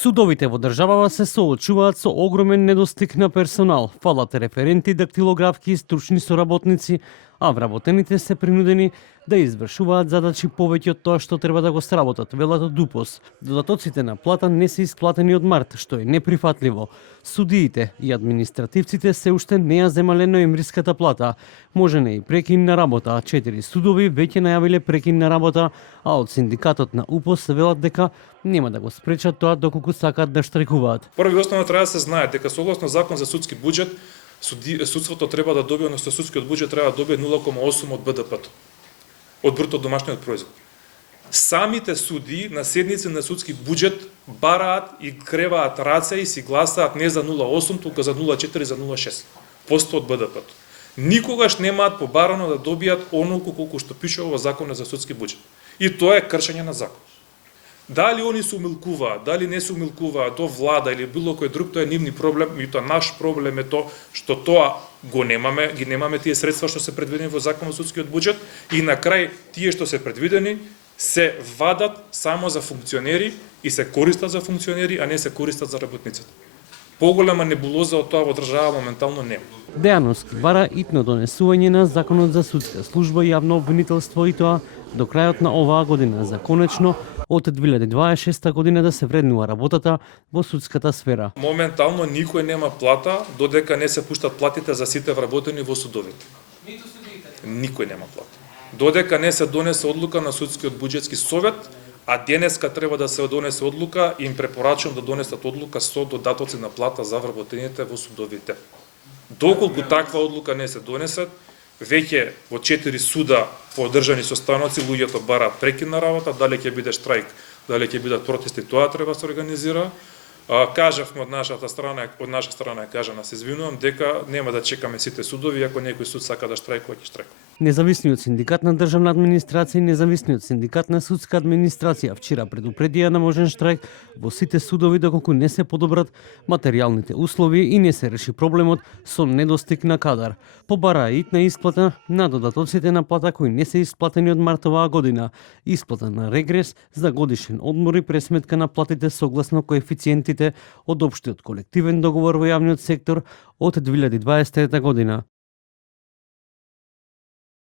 Судовите во државава се соочуваат со огромен недостиг на персонал, фалат референти, дактилографки и стручни соработници, а вработените се принудени да извршуваат задачи повеќе од тоа што треба да го сработат, велат од УПОС. Додатоците на плата не се исплатени од март, што е неприфатливо. Судиите и административците се уште не ја земале ноемвриската плата. Можене и прекин на работа, а 4 судови веќе најавиле прекин на работа, а од синдикатот на УПОС велат дека нема да го спречат тоа доколку сакаат да штрajкуваат. Прво и основно треба да се знае дека согласно закон за судски буџет, судството треба да добие, односно судскиот буџет треба да добие 0,8 од БДП-то, од бруто домашниот производ. Самите суди, наследници на судски буџет, бараат и креваат раце и си гласаат не за 0,8, тука за 0,4, за 0,6% од БДП-то. Никогаш немаат побарано да добијат онолку колку што пише во законот за судски буџет. И тоа е кршење на закон. Дали они се умилкуваат, дали не се умилкуваат, то влада или било кој друг, тоа е нивни проблем, и тоа наш проблем е тоа што тоа го немаме, ги немаме тие средства што се предвидени во законот за судскиот буџет и на крај тие што се предвидени се вадат само за функционери и се користат за функционери, а не се користат за работниците. Поголема небулоза од тоа во држава моментално нема. Дејановски бара итно донесување на законот за судска служба и јавно обвинителство и тоа до крајот на оваа година за конечно од 2026 година да се вреднува работата во судската сфера. Моментално никој нема плата додека не се пуштат платите за сите вработени во судовите. Никој нема плата. Додека не се донесе одлука на судскиот буџетски совет, а денеска треба да се донесе одлука, им препорачувам да донесат одлука со додатоци на плата за вработените во судовите. Доколку таква одлука не се донесат, веќе во 4 суда по одржани состаноци луѓето бараат прекин на работа, дали ќе биде штрајк, дали ќе бидат протести, тоа треба да се организира. Кажавме од наша страна кажана, се извинувам, дека нема да чекаме сите судови, ако некој суд сака да штрајкува, ќе штрајкува. Независниот синдикат на државна администрација и Независниот синдикат на судска администрација вчера предупредија на можен штрајк во сите судови доколку не се подобрат материјалните услови и не се реши проблемот со недостиг на кадар. Побараа итна исплата на додатоците на плата кои не се исплатени од март оваа година, исплата на регрес за годишен одмор и пресметка на платите согласно коефициентите од општиот колективен договор во јавниот сектор од 2023 година.